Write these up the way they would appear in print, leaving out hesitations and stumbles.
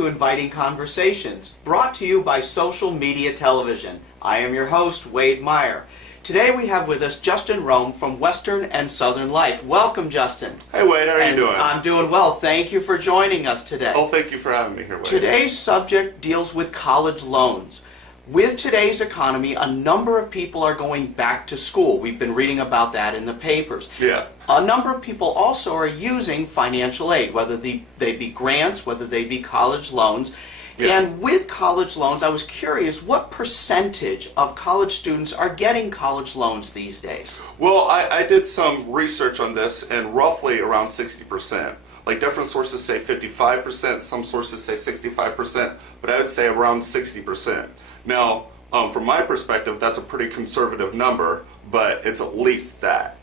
to Inviting Conversations, brought to you by Social Media Television. I am your host, Wade Meyer. Today we have with us Justin Roehm from Western and Southern Life. Welcome, Justin. Hey, Wade, how are you doing? I'm doing well. Thank you for joining us today. Oh, thank you for having me here, Wade. Today's subject deals with college loans. With today's economy, a number of people are going back to school. We've been reading about that in the papers. Yeah. A number of people also are using financial aid, whether they be grants, whether they be college loans. Yeah. And with college loans, I was curious, what percentage of college students are getting college loans these days? Well, I did some research on this, and roughly around 60%. Like, different sources say 55%, some sources say 65%, but I would say around 60%. Now, from my perspective, that's a pretty conservative number, but it's at least that.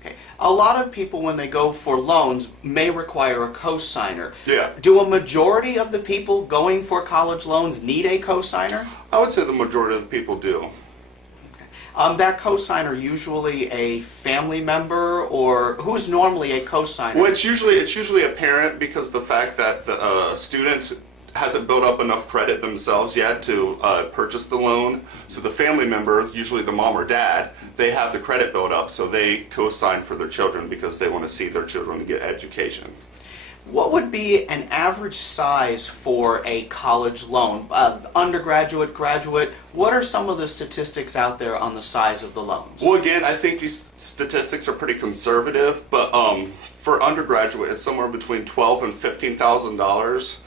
Okay. A lot of people, when they go for loans, may require a cosigner. Yeah. Do a majority of the people going for college loans need a cosigner? I would say the majority of the people do. That cosigner usually a family member, or who's normally a cosigner? Well, it's usually a parent, because the fact that the student hasn't built up enough credit themselves yet to purchase the loan. So the family member, usually the mom or dad, they have the credit built up, so they co-sign for their children because they want to see their children get education. What would be an average size for a college loan? Undergraduate, graduate, what are some of the statistics out there on the size of the loans? Well, again, I think these statistics are pretty conservative, but for undergraduate, it's somewhere between $12,000 and $15,000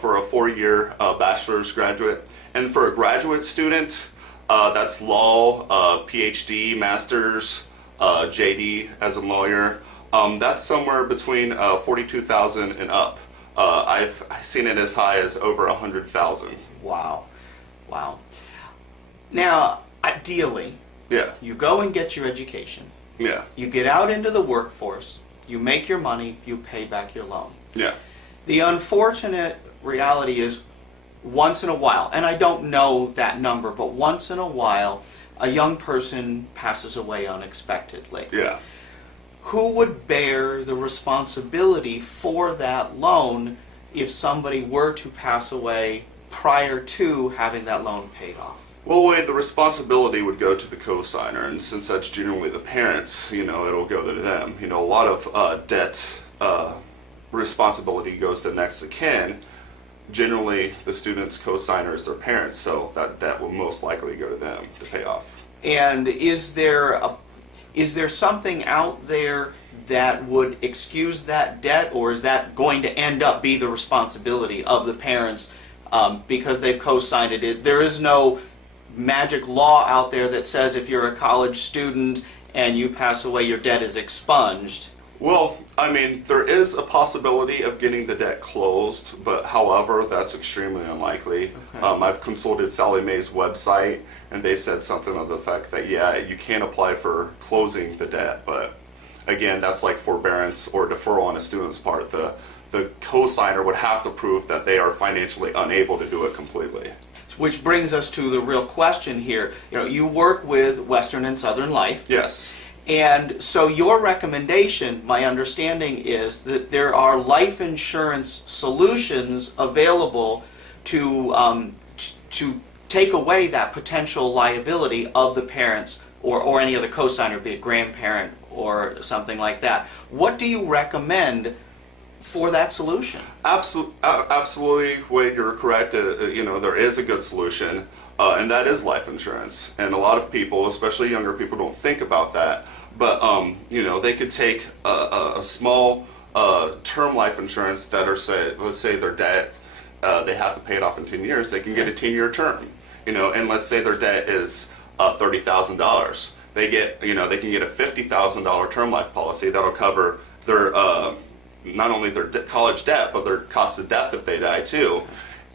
for a 4-year bachelor's graduate. And for a graduate student, that's law, PhD, master's, JD as a lawyer. That's somewhere between $42,000 and up. I've seen it as high as over $100,000. Wow. Wow. Now, ideally, Yeah. you go and get your education. Yeah. You get out into the workforce. You make your money. You pay back your loan. Yeah. The unfortunate reality is, once in a while, and I don't know that number, but once in a while, a young person passes away unexpectedly. Yeah. Who would bear the responsibility for that loan if somebody were to pass away prior to having that loan paid off? Well, Wade, the responsibility would go to the cosigner, and since that's generally the parents, it'll go to them. A lot of debt responsibility goes to next of kin. Generally, the student's cosigner is their parents, so that debt will most likely go to them to pay off. And is there something out there that would excuse that debt, or is that going to end up be the responsibility of the parents because they've co-signed it? There is no magic law out there that says if you're a college student and you pass away, your debt is expunged. Well, there is a possibility of getting the debt closed, but however, that's extremely unlikely. Okay. I've consulted Sallie Mae's website, and they said something of the fact that, yeah, you can apply for closing the debt, but again, that's like forbearance or deferral on a student's part. The cosigner would have to prove that they are financially unable to do it completely. Which brings us to the real question here. You work with Western and Southern Life. Yes. And so your recommendation, my understanding, is that there are life insurance solutions available to take away that potential liability of the parents or any other cosigner, be it grandparent or something like that. What do you recommend for that solution? Absolutely, Wade, you're correct. There is a good solution. And that is life insurance. And a lot of people, especially younger people, don't think about that. But, they could take a small term life insurance that are, let's say their debt, they have to pay it off in 10 years. They can get a 10-year term, and let's say their debt is $30,000. They can get a $50,000 term life policy that'll cover their, not only their college debt, but their cost of death if they die too.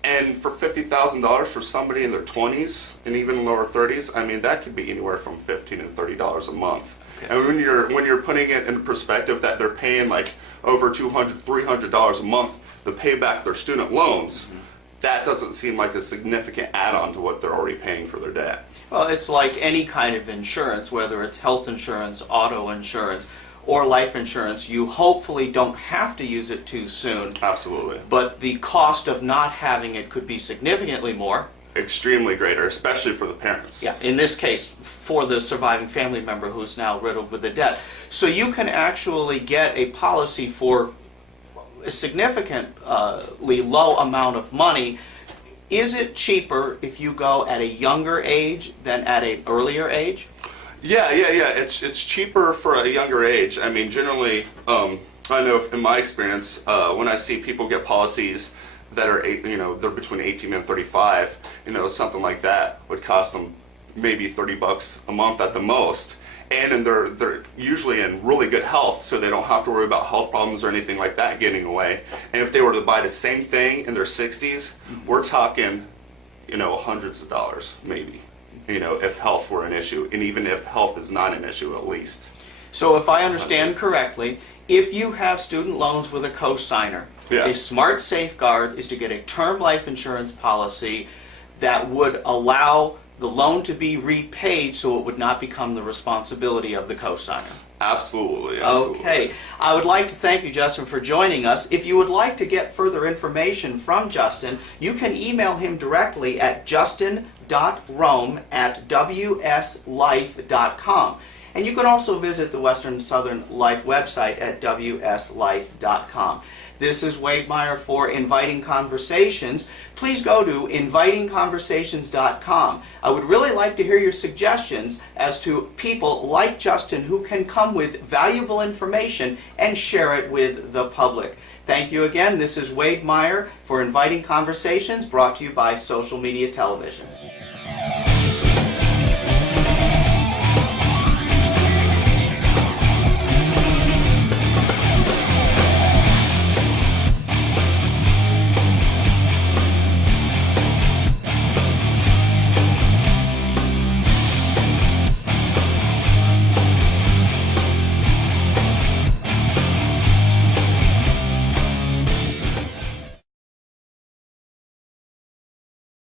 And for $50,000 for somebody in their 20s and even lower 30s, that could be anywhere from $15 and $30 a month. Okay. And when you're putting it in perspective that they're paying like over $200, $300 a month to pay back their student loans, mm-hmm. that doesn't seem like a significant add-on to what they're already paying for their debt. Well, it's like any kind of insurance, whether it's health insurance, auto insurance, or life insurance, you hopefully don't have to use it too soon. Absolutely. But the cost of not having it could be significantly more. Extremely greater, especially for the parents. Yeah, in this case, for the surviving family member who's now riddled with a debt. So you can actually get a policy for a significantly low amount of money. Is it cheaper if you go at a younger age than at an earlier age? Yeah. It's cheaper for a younger age. I mean, generally, I know in my experience, when I see people get policies that are, they're between 18 and 35, something like that would cost them maybe $30 a month at the most. And they're usually in really good health, so they don't have to worry about health problems or anything like that getting away. And if they were to buy the same thing in their 60s, we're talking, hundreds of dollars maybe, if health were an issue, and even if health is not an issue at least. So if I understand correctly, if you have student loans with a co-signer, Yeah. a smart safeguard is to get a term life insurance policy that would allow the loan to be repaid so it would not become the responsibility of the co-signer. Absolutely. Okay. I would like to thank you, Justin, for joining us. If you would like to get further information from Justin, you can email him directly at justin.roehm@wslife.com. And you can also visit the Western Southern Life website at wslife.com. This is Wade Meyer for Inviting Conversations. Please go to invitingconversations.com. I would really like to hear your suggestions as to people like Justin who can come with valuable information and share it with the public. Thank you again. This is Wade Meyer for Inviting Conversations, brought to you by Social Media Television.